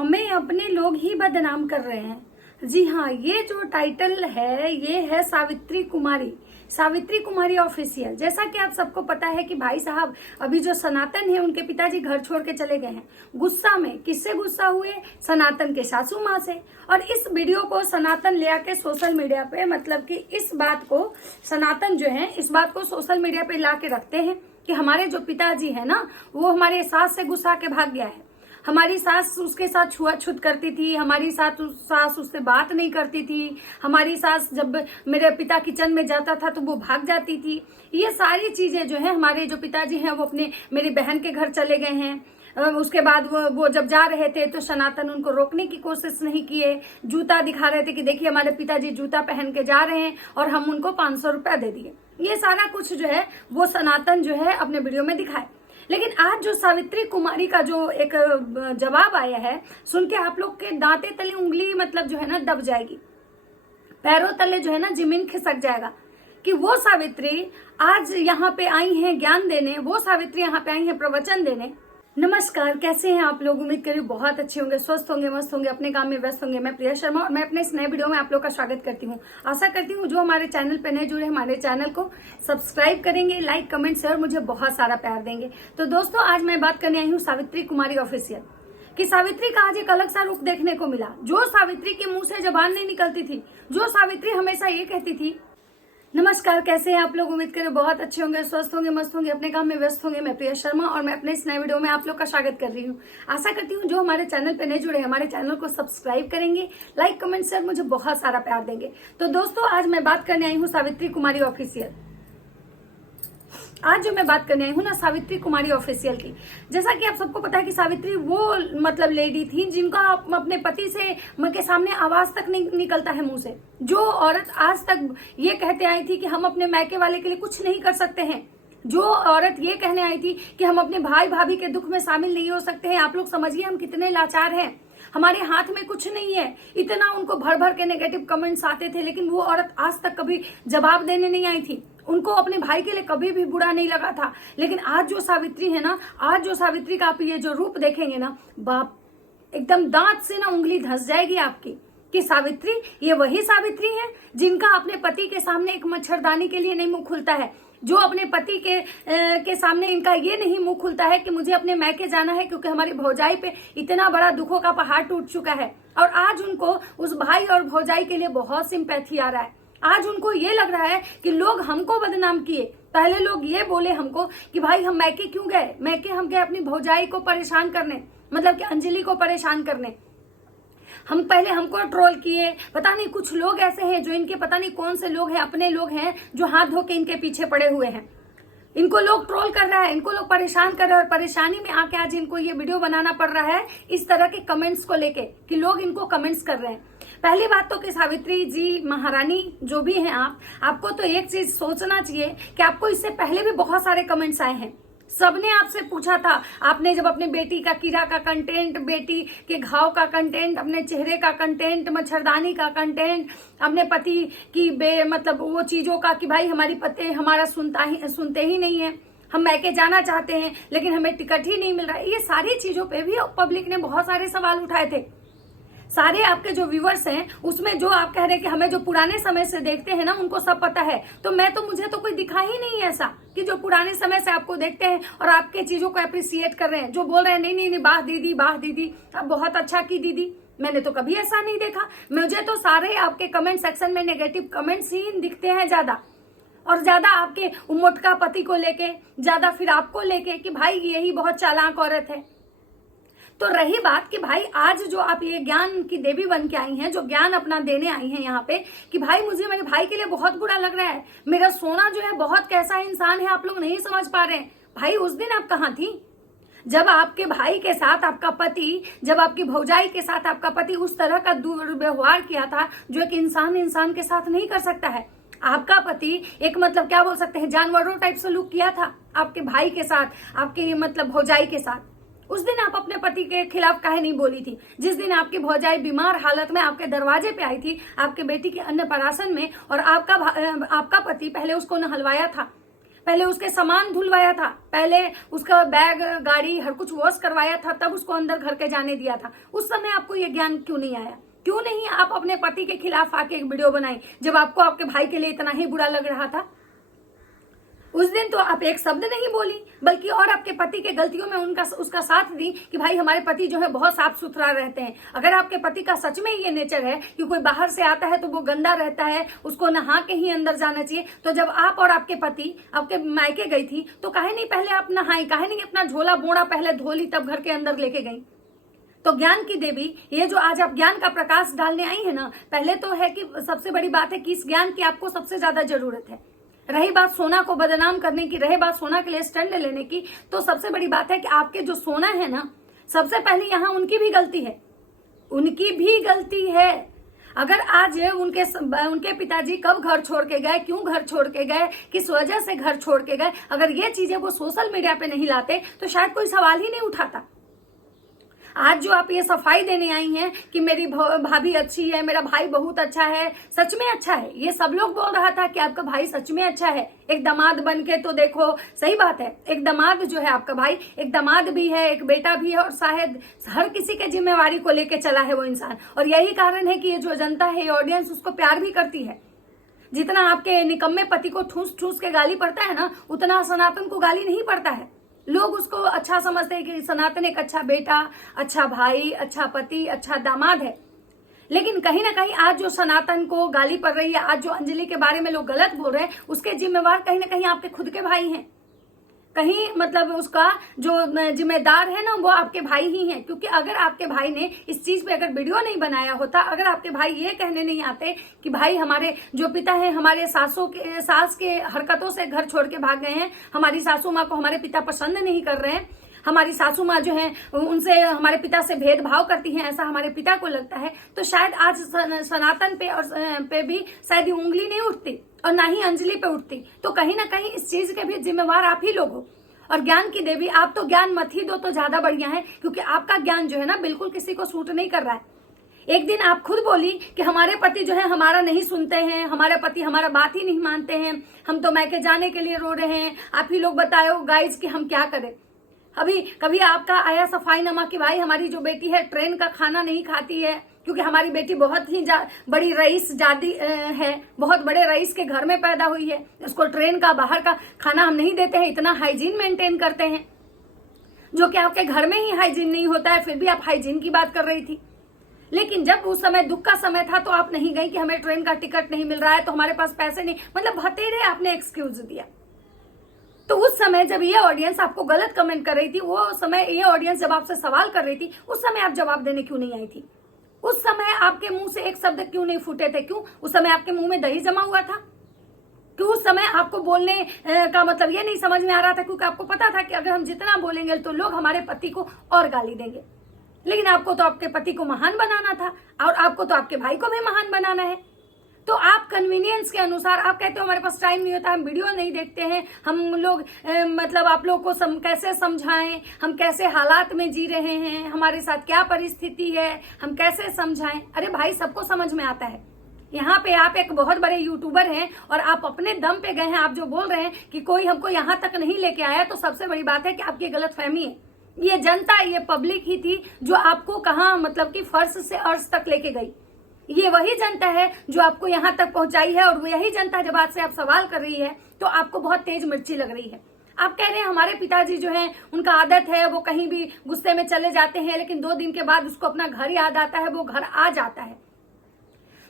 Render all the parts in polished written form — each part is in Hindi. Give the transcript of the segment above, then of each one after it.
हमें अपने लोग ही बदनाम कर रहे हैं। जी हाँ, ये जो टाइटल है ये है सावित्री कुमारी ऑफिशियल। जैसा कि आप सबको पता है कि भाई साहब अभी जो सनातन है उनके पिताजी घर छोड़ के चले गए हैं। गुस्सा में किससे गुस्सा हुए? सनातन के सासू माँ से। और इस वीडियो को सनातन ले आके सोशल मीडिया पे, मतलब कि इस बात को सनातन जो है इस बात को सोशल मीडिया पे ला के रखते हैं कि हमारे जो पिताजी है ना वो हमारे सास से गुस्सा के भाग गया है। हमारी सास उसके साथ छुआछूत करती थी, हमारी सास उससे बात नहीं करती थी, हमारी सास जब मेरे पिता किचन में जाता था तो वो भाग जाती थी। ये सारी चीजें जो है हमारे जो पिताजी हैं वो अपने मेरी बहन के घर चले गए हैं। उसके बाद वो जब जा रहे थे तो सनातन उनको रोकने की कोशिश नहीं किए। जूता दिखा रहे थे कि देखिए हमारे पिताजी जूता पहन के जा रहे हैं और हम उनको 500 रुपया दे दिए। ये सारा कुछ जो है वो सनातन जो है अपने वीडियो में दिखाए। लेकिन आज जो सावित्री कुमारी का जो एक जवाब आया है सुन के आप लोग के दांते तले उंगली मतलब जो है ना दब जाएगी, पैरों तले जो है ना जमीन खिसक जाएगा कि वो सावित्री आज यहाँ पे आई हैं ज्ञान देने, वो सावित्री यहाँ पे आई हैं प्रवचन देने। नमस्कार, कैसे हैं आप लोग? उम्मीद करी बहुत अच्छे होंगे, स्वस्थ होंगे, मस्त होंगे, अपने काम में व्यस्त होंगे। मैं प्रिया शर्मा और मैं अपने इस नए वीडियो में आप लोग का स्वागत करती हूँ। आशा करती हूँ जो हमारे चैनल पे नए जुड़े हमारे चैनल को सब्सक्राइब करेंगे, लाइक कमेंट शेयर मुझे बहुत सारा प्यार देंगे। तो दोस्तों आज मैं बात करने आई हूँ सावित्री कुमारी ऑफिशियल कि सावित्री का आज एक अलग सा रूप देखने को मिला। जो सावित्री के मुंह से जबान नहीं निकलती थी, जो सावित्री हमेशा ये कहती थी। नमस्कार, कैसे हैं आप लोग? उम्मीद करें बहुत अच्छे होंगे, स्वस्थ होंगे, मस्त होंगे, अपने काम में व्यस्त होंगे। मैं प्रिया शर्मा और मैं अपने इस नए वीडियो में आप लोग का स्वागत कर रही हूँ। आशा करती हूँ जो हमारे चैनल पे नए जुड़े हमारे चैनल को सब्सक्राइब करेंगे, लाइक कमेंट शेयर मुझे बहुत सारा प्यार देंगे। तो दोस्तों आज मैं बात करने आई हूँ सावित्री कुमारी ऑफिशियल। आज जो मैं बात करने आई हूँ ना सावित्री कुमारी ऑफिशियल की, जैसा कि आप सबको पता है कि सावित्री वो मतलब लेडी थी जिनका अपने पति से के सामने आवाज तक नहीं निकलता है मुंह से। जो औरत आज तक ये कहते आई थी कि हम अपने मायके वाले के लिए कुछ नहीं कर सकते हैं, जो औरत ये कहने आई थी कि हम अपने भाई भाभी के दुख में शामिल नहीं हो सकते हैं। आप लोग समझिए हम कितने लाचार हैं, हमारे हाथ में कुछ नहीं है। इतना उनको भर भर के नेगेटिव कमेंट्स आते थे, लेकिन वो औरत आज तक कभी जवाब देने नहीं आई थी। उनको अपने भाई के लिए कभी भी बुरा नहीं लगा था। लेकिन आज जो सावित्री है ना, आज जो सावित्री का आप ये जो रूप देखेंगे ना, बाप एकदम दांत से ना उंगली धंस जाएगी आपकी कि सावित्री ये वही सावित्री है जिनका अपने पति के सामने एक मच्छरदानी के लिए नहीं मुंह खुलता है, जो अपने पति के सामने इनका ये नहीं मुंह खुलता है कि मुझे अपने मैके जाना है क्योंकि हमारी भौजाई पे इतना बड़ा दुखों का पहाड़ टूट चुका है। और आज उनको उस भाई और भौजाई के लिए बहुत सिंपैथी आ रहा है। आज उनको ये लग रहा है कि लोग हमको बदनाम किए। पहले लोग ये बोले हमको कि भाई हम मैके क्यों गए? मैके हम गए अपनी भौजाई को परेशान करने, मतलब कि अंजलि को परेशान करने। हम पहले हमको ट्रोल किए। पता नहीं कुछ लोग ऐसे हैं जो इनके पता नहीं कौन से लोग हैं, अपने लोग हैं जो हाथ धो के इनके पीछे पड़े हुए हैं। इनको लोग ट्रोल कर रहा है, इनको लोग परेशान कर रहे हैं और परेशानी में आके आज इनको ये वीडियो बनाना पड़ रहा है इस तरह के कमेंट्स को लेके कि लोग इनको कमेंट्स कर रहे हैं। पहली बात तो कि सावित्री जी महारानी जो भी हैं आपको तो एक चीज सोचना चाहिए कि आपको इससे पहले भी बहुत सारे कमेंट्स आए हैं। सबने आपसे पूछा था, आपने जब अपने बेटी का कीड़ा का कंटेंट, बेटी के घाव का कंटेंट, अपने चेहरे का कंटेंट, मच्छरदानी का कंटेंट, अपने पति की मतलब वो चीजों का कि भाई हमारी पति हमारा सुनते ही नहीं है, हम मैके जाना चाहते हैं लेकिन हमें टिकट ही नहीं मिल रहा है। ये सारी चीजों पे भी पब्लिक ने बहुत सारे सवाल उठाए थे। सारे आपके जो व्यूवर्स हैं उसमें जो आप कह रहे हैं कि हमें जो पुराने समय से देखते हैं ना उनको सब पता है, तो मुझे तो कोई दिखा ही नहीं ऐसा कि जो पुराने समय से आपको देखते हैं और आपके चीजों को अप्रिसिएट कर रहे हैं, जो बोल रहे हैं नहीं नहीं नहीं वाह दीदी अब बहुत अच्छा की दीदी। मैंने तो कभी ऐसा नहीं देखा। मुझे तो सारे आपके कमेंट सेक्शन में नेगेटिव कमेंट्स ही दिखते हैं ज्यादा, और ज्यादा आपके उमोटका पति को लेके, ज्यादा फिर आपको लेके कि भाई यही बहुत चालाक औरत है। तो रही बात कि भाई आज जो आप ये ज्ञान की देवी बन के आई हैं, जो ज्ञान अपना देने आई हैं यहाँ पे कि भाई मुझे मेरे भाई के लिए बहुत बुरा लग रहा है, मेरा सोना जो है बहुत कैसा इंसान है, आप लोग नहीं समझ पा रहे हैं। भाई उस दिन आप कहाँ थी जब आपके भाई के साथ आपका पति, जब आपकी भौजाई के साथ आपका पति उस तरह का दुर्व्यवहार किया था जो एक इंसान के साथ नहीं कर सकता है। आपका पति एक मतलब क्या बोल सकते हैं जानवरों टाइप से लुक किया था आपके भाई के साथ, आपकी मतलब भौजाई के साथ। उस दिन आप अपने पति के खिलाफ काहे नहीं बोली थी? जिस दिन आपकी भौजाई बीमार हालत में आपके दरवाजे पे आई थी आपके बेटी के अन्नप्राशन में, और आपका पति पहले उसको नहलवाया था, पहले उसके सामान धुलवाया था, पहले उसका बैग गाड़ी हर कुछ वॉश करवाया था, तब उसको अंदर घर के जाने दिया था। उस समय आपको ये ज्ञान क्यों नहीं आया? क्यों नहीं आप अपने पति के खिलाफ आके एक वीडियो बनाई जब आपको आपके भाई के लिए इतना ही बुरा लग रहा था? उस दिन तो आप एक शब्द नहीं बोली, बल्कि और आपके पति के गलतियों में उसका साथ दी कि भाई हमारे पति जो है बहुत साफ सुथरा रहते हैं। अगर आपके पति का सच में ये नेचर है कि कोई बाहर से आता है तो वो गंदा रहता है, उसको नहा के ही अंदर जाना चाहिए, तो जब आप और आपके पति आपके मायके गई थी तो काहे नहीं पहले आप नहाई, काहे नहीं अपना झोला बोड़ा पहले धो ली तब घर के अंदर लेके गई? तो ज्ञान की देवी, ये जो आज आप ज्ञान का प्रकाश डालने आई है ना, पहले तो है कि सबसे बड़ी बात है कि इस ज्ञान की आपको सबसे ज्यादा जरूरत है। रही बात सोना को बदनाम करने की, रही बात सोना के लिए स्टैंड लेने की, तो सबसे बड़ी बात है कि आपके जो सोना है ना, सबसे पहले यहाँ उनकी भी गलती है, उनकी भी गलती है। अगर आज उनके पिताजी कब घर छोड़ के गए, क्यों घर छोड़ के गए, किस वजह से घर छोड़ के गए, अगर ये चीजें वो सोशल मीडिया पे नहीं लाते तो शायद कोई सवाल ही नहीं उठाता। आज जो आप ये सफाई देने आई हैं कि मेरी भाभी अच्छी है, मेरा भाई बहुत अच्छा है, सच में अच्छा है, ये सब लोग बोल रहा था कि आपका भाई सच में अच्छा है, एक दामाद बन के तो देखो। सही बात है, एक दामाद जो है आपका भाई, एक दामाद भी है, एक बेटा भी है, और शायद हर किसी के जिम्मेवारी को लेके चला है वो इंसान। और यही कारण है कि ये जो जनता है, ये ऑडियंस उसको प्यार भी करती है। जितना आपके निकम्मे पति को ठूस ठूस के गाली पड़ता है ना, उतना सनातन को गाली नहीं पड़ता है। लोग उसको अच्छा समझते हैं कि सनातन एक अच्छा बेटा, अच्छा भाई, अच्छा पति, अच्छा दामाद है। लेकिन कहीं ना कहीं आज जो सनातन को गाली पड़ रही है, आज जो अंजलि के बारे में लोग गलत बोल रहे हैं, उसके जिम्मेवार कहीं ना कहीं आपके खुद के भाई हैं। कहीं मतलब उसका जो जिम्मेदार है ना, वो आपके भाई ही हैं। क्योंकि अगर आपके भाई ने इस चीज पे अगर वीडियो नहीं बनाया होता, अगर आपके भाई ये कहने नहीं आते कि भाई हमारे जो पिता हैं हमारे सास के हरकतों से घर छोड़ के भाग गए हैं, हमारी सासू माँ को हमारे पिता पसंद नहीं कर रहे हैं, हमारी सासू माँ जो है उनसे हमारे पिता से भेदभाव करती हैं, ऐसा हमारे पिता को लगता है, तो शायद आज सनातन पे और पे भी शायद ये उंगली नहीं उठती और ना ही अंजलि पे उठती। तो कहीं ना कहीं इस चीज के भी जिम्मेवार आप ही लोग हो। और ज्ञान की देवी, आप तो ज्ञान मत ही दो तो ज्यादा बढ़िया है, क्योंकि आपका ज्ञान जो है ना बिल्कुल किसी को सूट नहीं कर रहा है। एक दिन आप खुद बोली कि हमारे पति जो है हमारा नहीं सुनते हैं, हमारे पति हमारा बात ही नहीं मानते हैं, हम तो मैके जाने के लिए रो रहे हैं, आप ही लोग बताओ गाइज कि हम क्या करें। अभी कभी आपका आया सफाईनामा कि भाई हमारी जो बेटी है ट्रेन का खाना नहीं खाती है, क्योंकि हमारी बेटी बहुत ही बड़ी रईस जादी है, बहुत बड़े रईस के घर में पैदा हुई है, उसको ट्रेन का बाहर का खाना हम नहीं देते हैं, इतना हाइजीन मेंटेन करते हैं, जो कि आपके घर में ही हाइजीन नहीं होता है, फिर भी आप हाइजीन की बात कर रही थी। लेकिन जब उस समय दुख का समय था तो आप नहीं गई कि हमें ट्रेन का टिकट नहीं मिल रहा है, तो हमारे पास पैसे नहीं, मतलब भतेरे आपने एक्सक्यूज दिया। तो उस समय जब ये ऑडियंस आपको गलत कमेंट कर रही थी, वो समय ये ऑडियंस जब आपसे सवाल कर रही थी, उस समय आप जवाब देने क्यों नहीं आई थी? उस समय आपके मुंह से एक शब्द क्यों नहीं फूटे थे? क्यों उस समय आपके मुंह में दही जमा हुआ था? क्यों उस समय आपको बोलने का मतलब ये नहीं समझ में आ रहा था? क्योंकि आपको पता था कि अगर हम जितना बोलेंगे तो लोग हमारे पति को और गाली देंगे। लेकिन आपको तो आपके पति को महान बनाना था, और आपको तो आपके भाई को भी महान बनाना है। तो आप कन्वीनियंस के अनुसार आप कहते हो हमारे पास टाइम नहीं होता, हम वीडियो नहीं देखते हैं, हम लोग मतलब आप लोग को कैसे समझाएं, हम कैसे हालात में जी रहे हैं, हमारे साथ क्या परिस्थिति है, हम कैसे समझाएं। अरे भाई, सबको समझ में आता है। यहाँ पे आप एक बहुत बड़े यूट्यूबर हैं और आप अपने दम पे गए हैं। आप जो बोल रहे हैं कि कोई हमको यहाँ तक नहीं लेके आया, तो सबसे बड़ी बात है कि आपकी गलतफहमी है। ये जनता, ये पब्लिक ही थी जो आपको कहाँ मतलब कि फर्श से अर्श तक लेके गई। ये वही जनता है जो आपको यहाँ तक पहुंचाई है, और यही जनता जब आज से आप सवाल कर रही है तो आपको बहुत तेज मिर्ची लग रही है। आप कह रहे हैं हमारे पिताजी जो हैं उनका आदत है वो कहीं भी गुस्से में चले जाते हैं, लेकिन 2 दिन के बाद उसको अपना घर याद आता है, वो घर आ जाता है।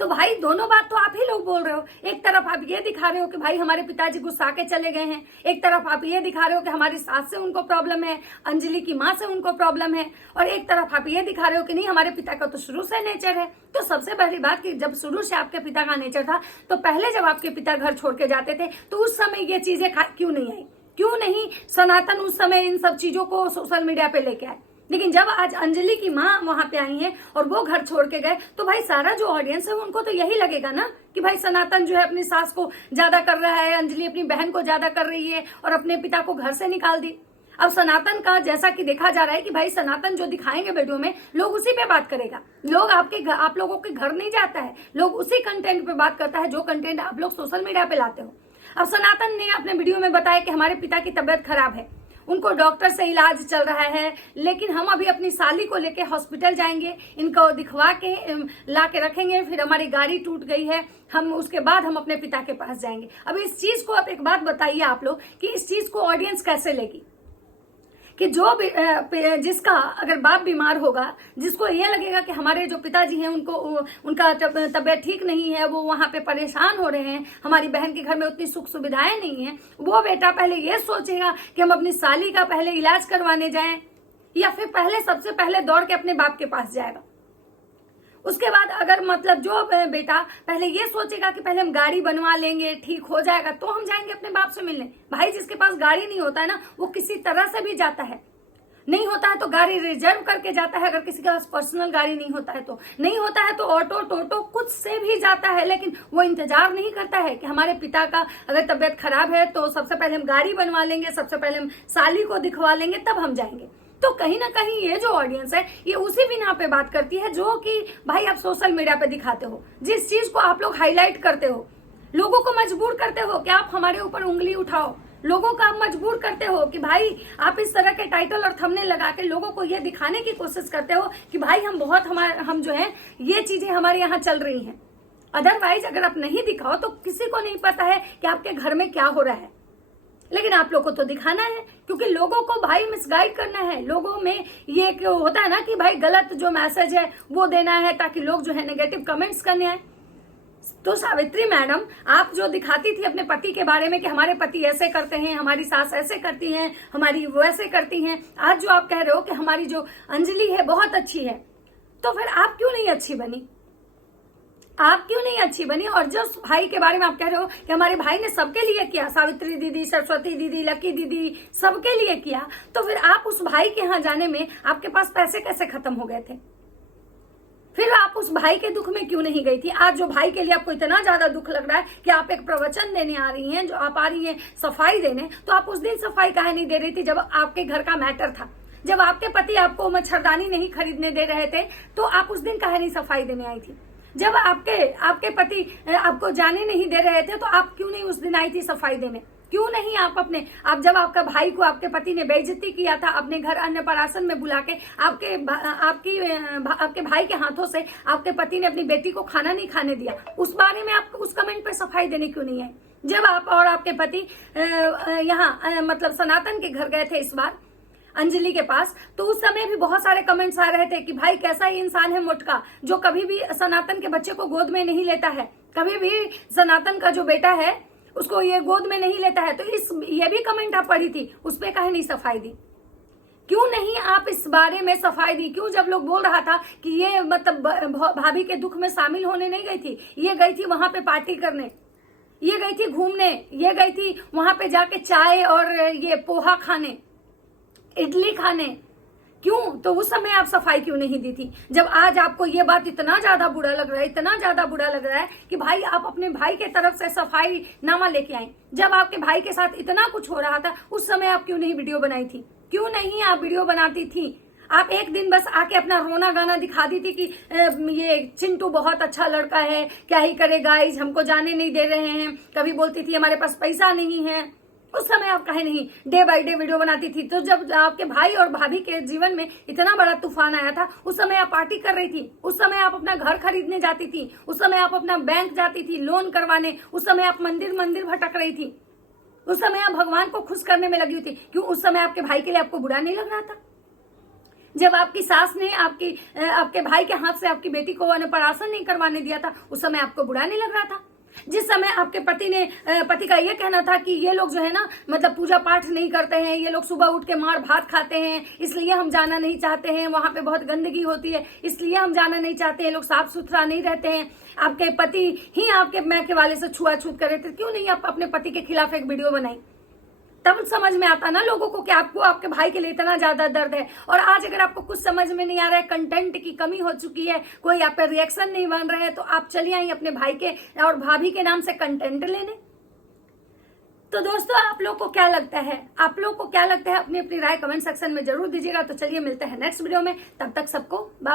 तो भाई दोनों बात तो आप ही लोग बोल रहे हो। एक तरफ आप ये दिखा रहे हो कि भाई हमारे पिताजी गुस्सा के चले गए हैं, एक तरफ आप ये दिखा रहे हो कि हमारी सास से उनको प्रॉब्लम है, अंजलि की माँ से उनको प्रॉब्लम है, और एक तरफ आप ये दिखा रहे हो कि नहीं हमारे पिता का तो शुरू से नेचर है। तो सबसे पहली बात कि जब शुरू से आपके पिता का नेचर था, तो पहले जब आपके पिता घर छोड़ के जाते थे तो उस समय ये चीजें क्यों नहीं आई? क्यों नहीं सनातन उस समय इन सब चीजों को सोशल मीडिया पे लेके आए? लेकिन जब आज अंजलि की माँ वहां पे आई हैं और वो घर छोड़ के गए, तो भाई सारा जो ऑडियंस है उनको तो यही लगेगा ना कि भाई सनातन जो है अपनी सास को ज्यादा कर रहा है, अंजलि अपनी बहन को ज्यादा कर रही है और अपने पिता को घर से निकाल दी। अब सनातन का जैसा कि देखा जा रहा है कि भाई सनातन जो दिखाएंगे वीडियो में, लोग उसी पे बात करेगा। लोग आप लोगों के घर नहीं जाता है, लोग उसी कंटेंट पे बात करता है जो कंटेंट आप लोग सोशल मीडिया पे लाते हो। अब सनातन ने अपने वीडियो में बताया कि हमारे पिता की तबीयत खराब है, उनको डॉक्टर से इलाज चल रहा है, लेकिन हम अभी अपनी साली को लेके हॉस्पिटल जाएंगे, इनको दिखवा के ला के रखेंगे, फिर हमारी गाड़ी टूट गई है, हम उसके बाद हम अपने पिता के पास जाएंगे। अब इस चीज को आप एक बात बताइए आप लोग कि इस चीज को ऑडियंस कैसे लेगी कि जो जिसका अगर बाप बीमार होगा, जिसको ये लगेगा कि हमारे जो पिताजी हैं उनको उनका तबीयत ठीक नहीं है, वो वहां पे परेशान हो रहे हैं, हमारी बहन के घर में उतनी सुख सुविधाएं नहीं है, वो बेटा पहले ये सोचेगा कि हम अपनी साली का पहले इलाज करवाने जाएं, या फिर पहले सबसे पहले दौड़ के अपने बाप के पास जाएगा। उसके बाद अगर मतलब जो बेटा पहले ये सोचेगा कि पहले हम गाड़ी बनवा लेंगे, ठीक हो जाएगा तो हम जाएंगे अपने बाप से मिलने। भाई जिसके पास गाड़ी नहीं होता है ना, वो किसी तरह से भी जाता है, नहीं होता है तो गाड़ी रिजर्व करके जाता है, अगर किसी के पास पर्सनल गाड़ी नहीं होता है तो, नहीं होता है तो ऑटो टोटो कुछ से भी जाता है, लेकिन वो इंतजार नहीं करता है कि हमारे पिता का अगर तबीयत खराब है तो सबसे पहले हम गाड़ी बनवा लेंगे, सबसे पहले हम साली को दिखवा लेंगे, तब हम जाएंगे। तो कहीं ना कहीं ये जो ऑडियंस है ये उसी बिना पे बात करती है जो कि भाई आप सोशल मीडिया पे दिखाते हो, जिस चीज को आप लोग हाईलाइट करते हो, लोगों को मजबूर करते हो कि आप हमारे ऊपर उंगली उठाओ, लोगों को आप मजबूर करते हो कि भाई आप इस तरह के टाइटल और थंबनेल लगा के लोगों को ये दिखाने की कोशिश करते हो कि भाई हम जो है ये चीजें हमारे यहाँ चल रही हैं। अदरवाइज अगर आप नहीं दिखाओ तो किसी को नहीं पता है कि आपके घर में क्या हो रहा है, लेकिन आप लोगों को तो दिखाना है क्योंकि लोगों को भाई मिसगाइड करना है। लोगों में ये होता है ना कि भाई गलत जो मैसेज है वो देना है ताकि लोग जो है नेगेटिव कमेंट्स करने आए। तो सावित्री मैडम आप जो दिखाती थी अपने पति के बारे में कि हमारे पति ऐसे करते हैं, हमारी सास ऐसे करती हैं, हमारी वैसे करती हैं, आज जो आप कह रहे हो कि हमारी जो अंजलि है बहुत अच्छी है, तो फिर आप क्यों नहीं अच्छी बनी? आप क्यों नहीं अच्छी बनी? और जो भाई के बारे में आप कह रहे हो कि हमारे भाई ने सबके लिए किया, सावित्री दीदी, सरस्वती दीदी, लकी दीदी, सबके लिए किया, तो फिर आप उस भाई के यहाँ जाने में आपके पास पैसे कैसे खत्म हो गए थे? फिर आप उस भाई के दुख में क्यों नहीं गई थी? आज जो भाई के लिए आपको इतना ज्यादा दुख लग रहा है कि आप एक प्रवचन देने आ रही हैं, जो आप आ रही हैं सफाई देने, तो आप उस दिन सफाई काहे नहीं दे रही थी जब आपके घर का मैटर था, जब आपके पति आपको मच्छरदानी नहीं खरीदने दे रहे थे, तो आप उस दिन काहे नहीं सफाई देने आई थी? जब आपके पति आपको जाने नहीं दे रहे थे तो आप क्यों नहीं उस दिन आई थी सफाई देने? क्यों नहीं आप जब आपका भाई को आपके पति ने बेइज्जती किया था अपने घर अन्नप्राशन में बुला के, आपके भाई के हाथों से आपके पति ने अपनी बेटी को खाना नहीं खाने दिया, उस बारे में आप उस कमेंट पे सफाई देने क्यों नहीं आए? जब आप और आपके पति यहाँ मतलब सनातन के घर गए थे इस बार अंजलि के पास, तो उस समय भी बहुत सारे कमेंट्स आ रहे थे कि भाई कैसा ही इंसान है मोटका जो कभी भी सनातन के बच्चे को गोद में नहीं लेता है, कभी भी सनातन का जो बेटा है उसको ये गोद में नहीं लेता है। तो ये भी कमेंट आप पढ़ी थी, उस पर काहे नहीं सफाई दी? क्यों नहीं आप इस बारे में सफाई दी? क्यों जब लोग बोल रहा था कि ये मतलब भाभी के दुख में शामिल होने नहीं गई थी, ये गई थी वहां पे पार्टी करने, ये गई थी घूमने, ये गई थी वहां पे जाके चाय और ये पोहा खाने, इडली खाने, क्यों? तो उस समय आप सफाई क्यों नहीं दी थी? जब आज आपको ये बात इतना ज्यादा बुरा लग रहा है, इतना ज्यादा बुरा लग रहा है कि भाई आप अपने भाई के तरफ से सफाई नामा लेके आए, जब आपके भाई के साथ इतना कुछ हो रहा था उस समय आप क्यों नहीं वीडियो बनाई थी? क्यों नहीं आप वीडियो बनाती थी? आप एक दिन बस आके अपना रोना गाना दिखा दी थी कि ये चिंटू बहुत अच्छा लड़का है, क्या ही करे गाइस, हमको जाने नहीं दे रहे हैं, कभी बोलती थी हमारे पास पैसा नहीं है। उस समय आप कहे नहीं डे बाय डे वीडियो बनाती थी? तो जब आपके भाई और भाभी के जीवन में इतना बड़ा तूफान आया था उस समय आप पार्टी कर रही थी, उस समय आप अपना घर खरीदने जाती थी, उस समय आप अपना बैंक जाती थी लोन करवाने, उस समय आप मंदिर भटक रही थी, उस समय आप भगवान को खुश करने में लगी थी। क्यों उस समय आपके भाई के लिए आपको बुरा नहीं लग रहा था? जब आपकी सास ने आपके भाई के हाथ से आपकी बेटी को अन्नप्राशन नहीं करवाने दिया था उस समय आपको बुरा नहीं लग रहा था? जिस समय आपके पति का ये कहना था कि ये लोग जो है ना मतलब पूजा पाठ नहीं करते हैं, ये लोग सुबह उठ के मार भात खाते हैं, इसलिए हम जाना नहीं चाहते हैं, वहां पे बहुत गंदगी होती है इसलिए हम जाना नहीं चाहते हैं, लोग साफ सुथरा नहीं रहते हैं, आपके पति ही आपके मैके वाले से छुआछूत कर रहे थे, क्यों नहीं आप अपने पति के खिलाफ एक वीडियो बनाई? तब समझ में आता ना लोगों को कि आपको आपके भाई के लिए इतना ज्यादा दर्द है। और आज अगर आपको कुछ समझ में नहीं आ रहा है, कंटेंट की कमी हो चुकी है, कोई आप पे रिएक्शन नहीं बन रहे हैं, तो आप चलिए आई अपने भाई के और भाभी के नाम से कंटेंट लेने। तो दोस्तों आप लोग को क्या लगता है? आप लोग को क्या लगता है? अपनी अपनी राय कमेंट सेक्शन में जरूर दीजिएगा। तो चलिए मिलते हैं नेक्स्ट वीडियो में, तब तक सबको बाय।